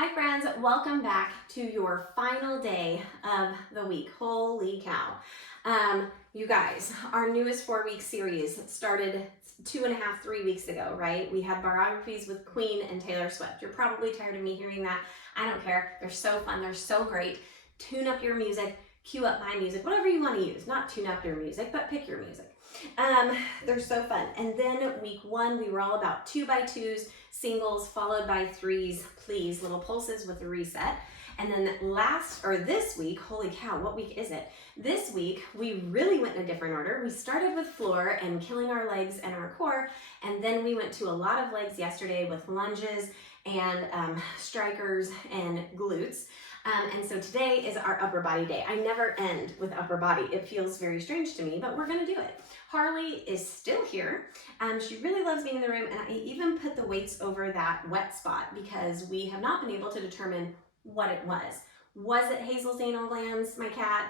Hi friends, welcome back to your final day of the week. Holy cow. You guys, our newest 4-week series started 2.5, 3 weeks ago, right? We had biographies with Queen and Taylor Swift. You're probably tired of me hearing that. I don't care. They're so fun. They're so great. Tune up your music, cue up my music, whatever you want to use. Not tune up your music, but pick your music. They're so fun. And then week 1, we were all about 2x2s, singles followed by 3s, please, little pulses with a reset. And then this week, holy cow, what week is it? This week, we really went in a different order. We started with floor and killing our legs and our core, and then we went to a lot of legs yesterday with lunges and strikers and glutes. And so today is our upper body day. I never end with upper body. It feels very strange to me, but we're gonna do it. Harley is still here. She really loves being in the room, and I even put the weights over that wet spot because we have not been able to determine what it was. Was it Hazel's anal glands, my cat?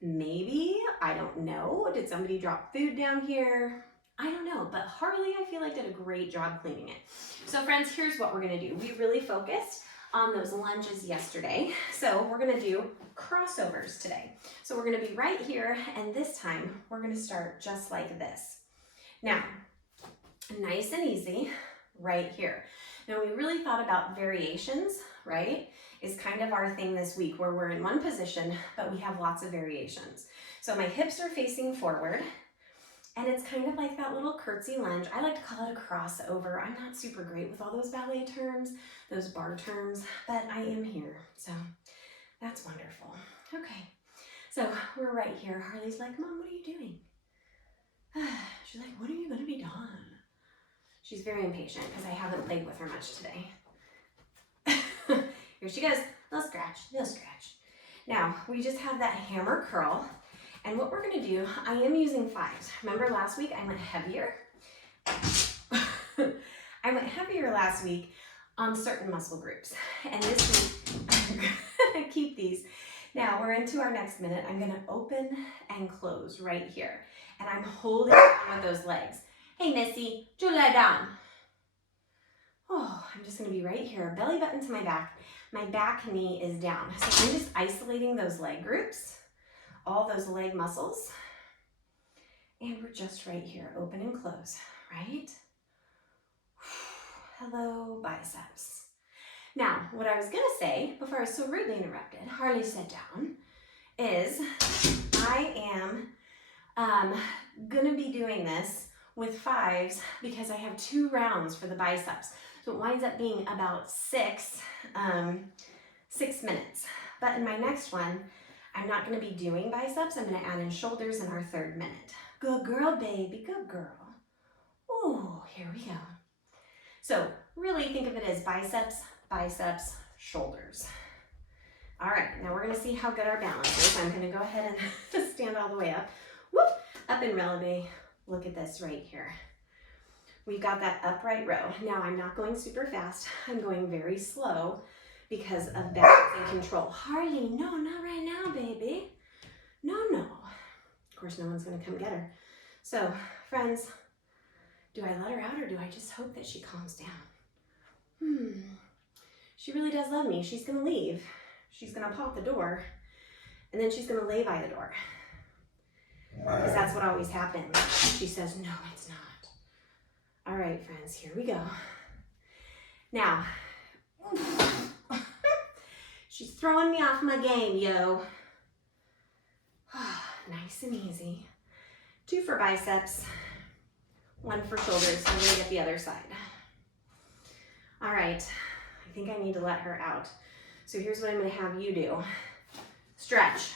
Maybe, I don't know. Did somebody drop food down here? I don't know, but Harley, I feel like, did a great job cleaning it. So friends, here's what we're gonna do. We really focused on those lunges yesterday. So we're gonna do crossovers today. So we're gonna be right here, and this time we're gonna start just like this. Now, nice and easy, right here. Now we really thought about variations, right? Is kind of our thing this week where we're in one position, but we have lots of variations. So my hips are facing forward, and it's kind of like that little curtsy lunge. I like to call it a crossover. I'm not super great with all those ballet terms, those bar terms, but I am here, so that's wonderful. Okay, so we're right here. Harley's like, Mom, what are you doing? She's like, when are you gonna be done? She's very impatient because I haven't played with her much today. Here she goes, little scratch, little scratch. Now, we just have that hammer curl. And what we're gonna do, I am using 5s. Remember last week I went heavier? I went heavier last week on certain muscle groups. And this week, I'm gonna keep these. Now we're into our next minute. I'm gonna open and close right here. And I'm holding on with those legs. Hey Missy, do lie down. Oh, I'm just gonna be right here, belly button to my back. My back knee is down. So I'm just isolating those leg groups, all those leg muscles. And we're just right here, open and close, right? Hello, biceps. Now, what I was gonna say, before I was so rudely interrupted, Harley sat down, is I am gonna be doing this with 5s because I have 2 rounds for the biceps. So it winds up being about 6 minutes. But in my next one, I'm not gonna be doing biceps. I'm gonna add in shoulders in our 3rd minute. Good girl, baby, good girl. Oh, here we go. So really think of it as biceps, biceps, shoulders. All right, now we're gonna see how good our balance is. I'm gonna go ahead and stand all the way up. Whoop, up in releve. Look at this right here. We've got that upright row. Now I'm not going super fast. I'm going very slow because of balance and control. Harley, no, not right now, baby. No, no. Of course, no one's gonna come get her. So, friends, do I let her out or do I just hope that she calms down? She really does love me. She's gonna leave. She's gonna pop the door and then she's gonna lay by the door. Because that's what always happens. She says, no, it's not. All right, friends, here we go. Now, she's throwing me off my game, yo. Nice and easy. 2 for biceps, 1 for shoulders. So I'm gonna get the other side. All right, I think I need to let her out. So here's what I'm gonna have you do. Stretch,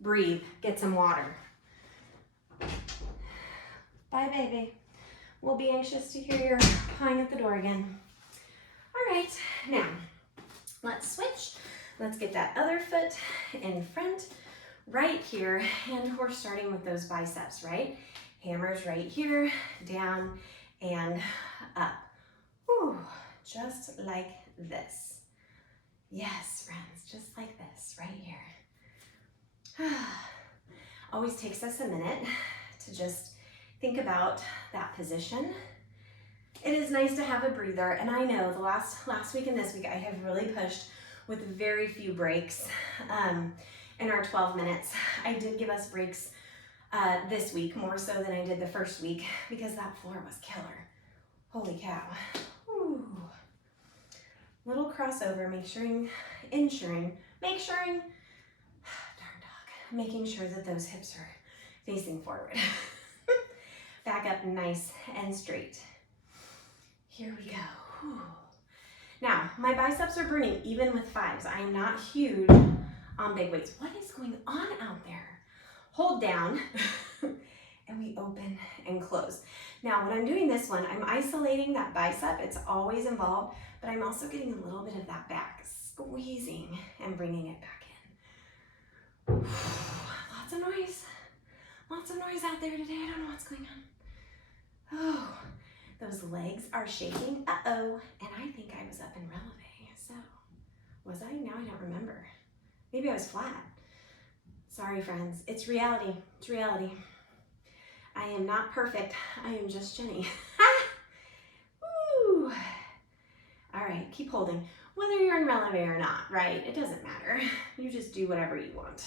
breathe, get some water. Bye, baby. We'll be anxious to hear your pawing at the door again. All right, now let's switch. Let's get that other foot in front right here, and we're starting with those biceps, right? Hammers right here, down and up. Whew, just like this. Yes, friends, just like this right here. Always takes us a minute to just think about that position It is nice to have a breather, and I know the last week and this week I have really pushed with very few breaks in our 12 minutes. I did give us breaks this week, more so than I did the first week, because that floor was killer. Holy cow. Whew. Little crossover, making sure that those hips are facing forward. Back up nice and straight. Here we go. Whew. Now, my biceps are burning even with 5s. I am not huge on big weights. What is going on out there? Hold down and we open and close. Now, when I'm doing this one, I'm isolating that bicep. It's always involved, but I'm also getting a little bit of that back, squeezing and bringing it back in. Lots of noise. Lots of noise out there today. I don't know what's going on. Oh, those legs are shaking. Uh-oh. And I think I was up in releve. So, was I? Now I don't remember. Maybe I was flat. Sorry, friends. It's reality. It's reality. I am not perfect. I am just Jenny. Woo. All right, keep holding. Whether you're in releve or not, right? It doesn't matter. You just do whatever you want.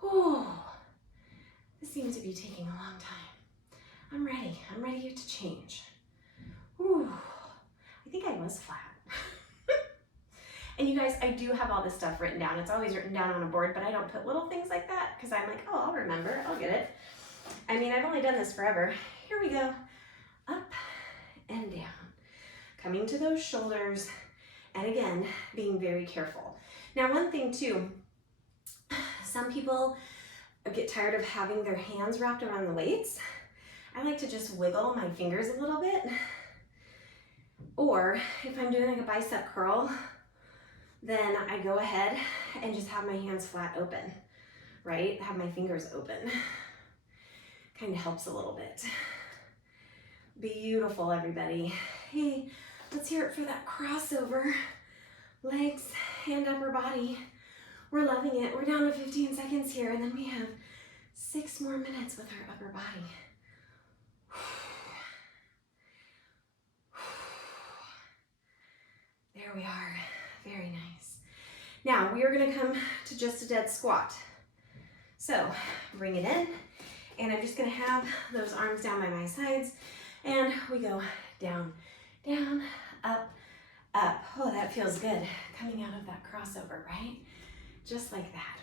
Whew. This seems to be taking a long time. I'm ready. I'm ready to change. Whew. I think I was flat. And you guys, I do have all this stuff written down. It's always written down on a board, but I don't put little things like that because I'm like, oh, I'll remember. I'll get it. I mean, I've only done this forever. Here we go. Up and down. Coming to those shoulders. And again, being very careful. Now, one thing too, some people get tired of having their hands wrapped around the weights. I like to just wiggle my fingers a little bit. Or if I'm doing like a bicep curl, then I go ahead and just have my hands flat open, right? Have my fingers open. Kind of helps a little bit. Beautiful, everybody. Hey, let's hear it for that crossover. Legs and upper body. We're loving it. We're down to 15 seconds here, and then we have 6 more minutes with our upper body. There we are. Very nice. Now we are going to come to just a dead squat. So bring it in, and I'm just going to have those arms down by my sides, and we go down, down, up, up. Oh, that feels good. Coming out of that crossover, right? Just like that.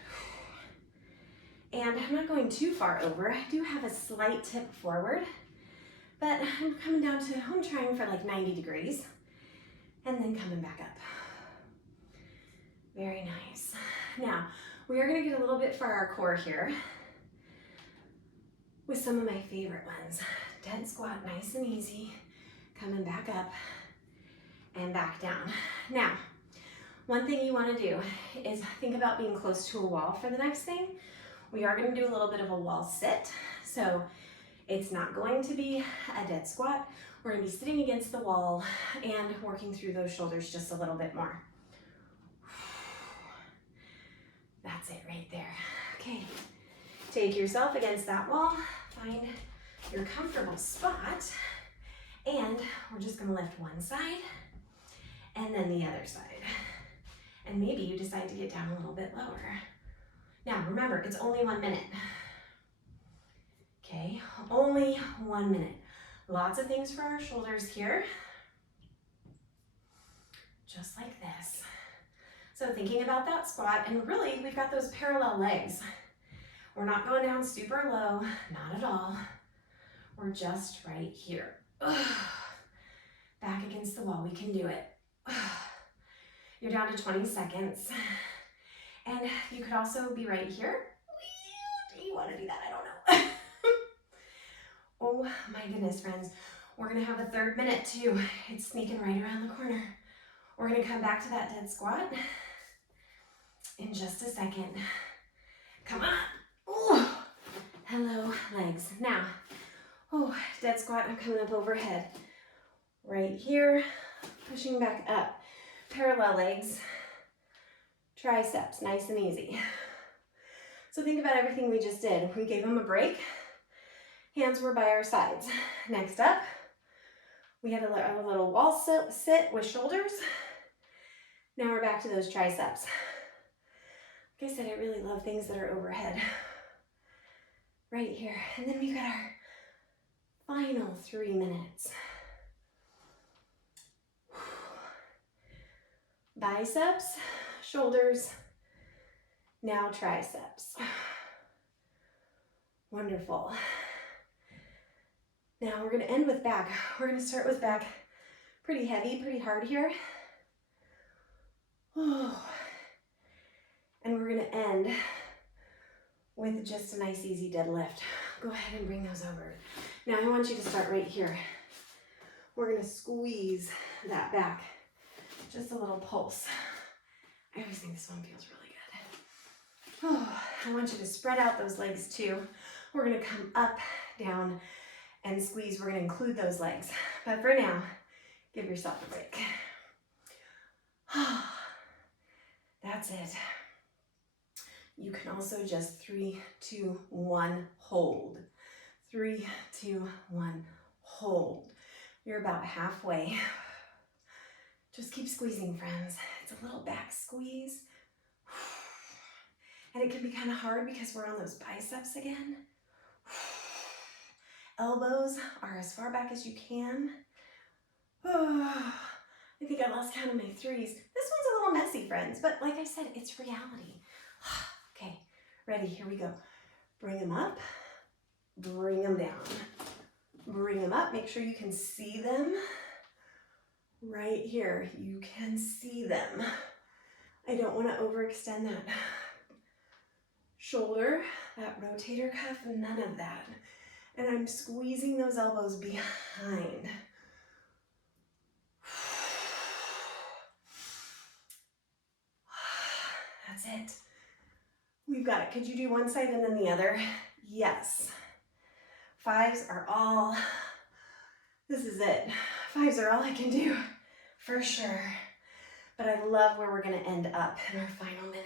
And I'm not going too far over. I do have a slight tip forward, but I'm coming down to, I'm trying for like 90 degrees, and then coming back up. Very nice. Now, we are going to get a little bit for our core here with some of my favorite ones. Dead squat, nice and easy. Coming back up and back down. Now, one thing you want to do is think about being close to a wall for the next thing. We are going to do a little bit of a wall sit. So it's not going to be a dead squat. We're going to be sitting against the wall and working through those shoulders just a little bit more. That's it right there. Okay, take yourself against that wall, find your comfortable spot, and we're just gonna lift one side and then the other side. And maybe you decide to get down a little bit lower. Now remember, it's only 1 minute. Okay, only 1 minute. Lots of things for our shoulders here. Just like this. So thinking about that squat, and really we've got those parallel legs. We're not going down super low, not at all. We're just right here. Back against the wall, we can do it. You're down to 20 seconds. And you could also be right here. Do you want to do that? I don't know. Oh my goodness, friends. We're gonna have a 3rd minute too. It's sneaking right around the corner. We're gonna come back to that dead squat in just a second. Come on. Ooh. Hello, legs. Now, oh, dead squat, I'm coming up overhead. Right here, pushing back up. Parallel legs, triceps, nice and easy. So think about everything we just did. We gave them a break. Hands were by our sides. Next up, We had a little wall sit with shoulders. Now we're back to those triceps. Like I said, I really love things that are overhead. Right here. And then we've got our final 3 minutes. Biceps, shoulders, now triceps. Wonderful. Now we're gonna end with back. We're gonna start with back pretty heavy, pretty hard here. Oh. And we're gonna end with just a nice easy deadlift. Go ahead and bring those over. Now I want you to start right here. We're gonna squeeze that back. Just a little pulse. I always think this one feels really good. Oh, I want you to spread out those legs too. We're gonna come up, down, and squeeze. We're gonna include those legs. But for now, give yourself a break. That's it. You can also just 3, 2, 1, hold. 3, 2, 1, hold. You're about halfway. Just keep squeezing, friends. It's a little back squeeze. And it can be kind of hard because we're on those biceps again. Elbows are as far back as you can. I think I lost count of my 3s. This one's a little messy, friends, but like I said, it's reality. Okay, ready, here we go. Bring them up, bring them down. Bring them up, make sure you can see them. Right here, you can see them. I don't want to overextend that shoulder, that rotator cuff, none of that. And I'm squeezing those elbows behind. That's it. We've got it. Could you do one side and then the other? Yes. 5s are all, this is it. 5s are all I can do, for sure. But I love where we're gonna end up in our final minute.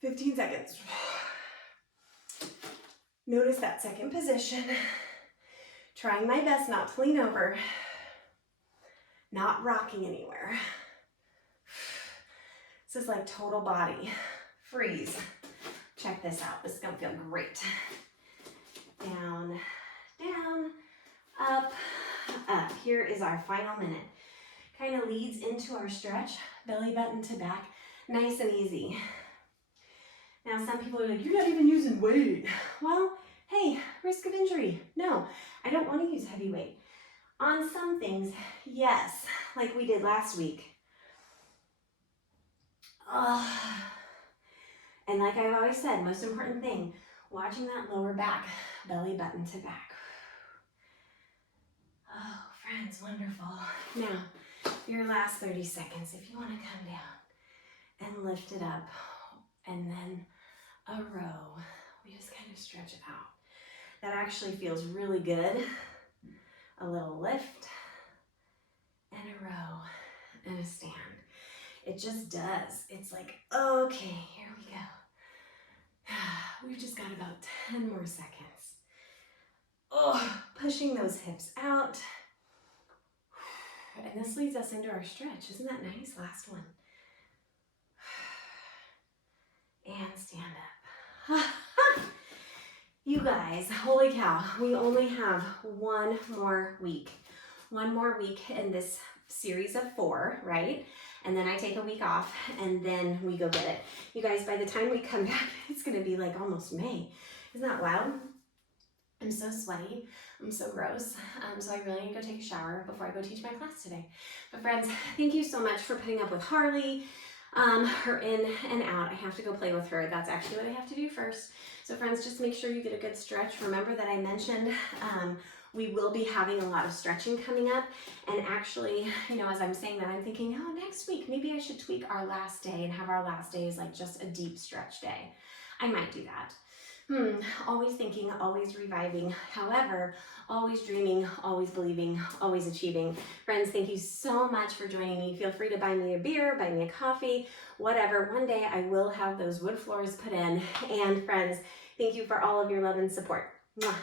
15 seconds. Notice that second position. Trying my best not to lean over. Not rocking anywhere. This is like total body. Freeze. Check this out. This is gonna feel great. Down, down, up, up. Here is our final minute. Kind of leads into our stretch, belly button to back, nice and easy. Now some people are like, you're not even using weight. Well, hey, risk of injury. No, I don't want to use heavy weight. On some things, yes, like we did last week. And like I've always said, most important thing, watching that lower back, belly button to back. Oh, friends, wonderful. Now, your last 30 seconds, if you want to come down and lift it up, and then a row. We just kind of stretch it out. That actually feels really good. A little lift, and a row, and a stand. It just does. It's like, okay, here we go. We've just got about 10 more seconds. Oh, pushing those hips out. And this leads us into our stretch. Isn't that nice? Last one. And stand up. You guys, holy cow, we only have one more week. One more week in this series of 4, right? And then I take a week off and then we go get it. You guys, by the time we come back, it's gonna be like almost May. Isn't that wild? I'm so sweaty, I'm so gross. So I really need to go take a shower before I go teach my class today. But friends, thank you so much for putting up with Harley. Her in and out. I have to go play with her. That's actually what I have to do first. So friends, just make sure you get a good stretch. Remember that I mentioned we will be having a lot of stretching coming up. And actually, you know, as I'm saying that, I'm thinking, oh, next week, maybe I should tweak our last day and have our last day as like just a deep stretch day. I might do that. Always thinking, always reviving. However, always dreaming, always believing, always achieving. Friends, thank you so much for joining me. Feel free to buy me a beer, buy me a coffee, whatever. One day I will have those wood floors put in. And friends, thank you for all of your love and support. Mwah.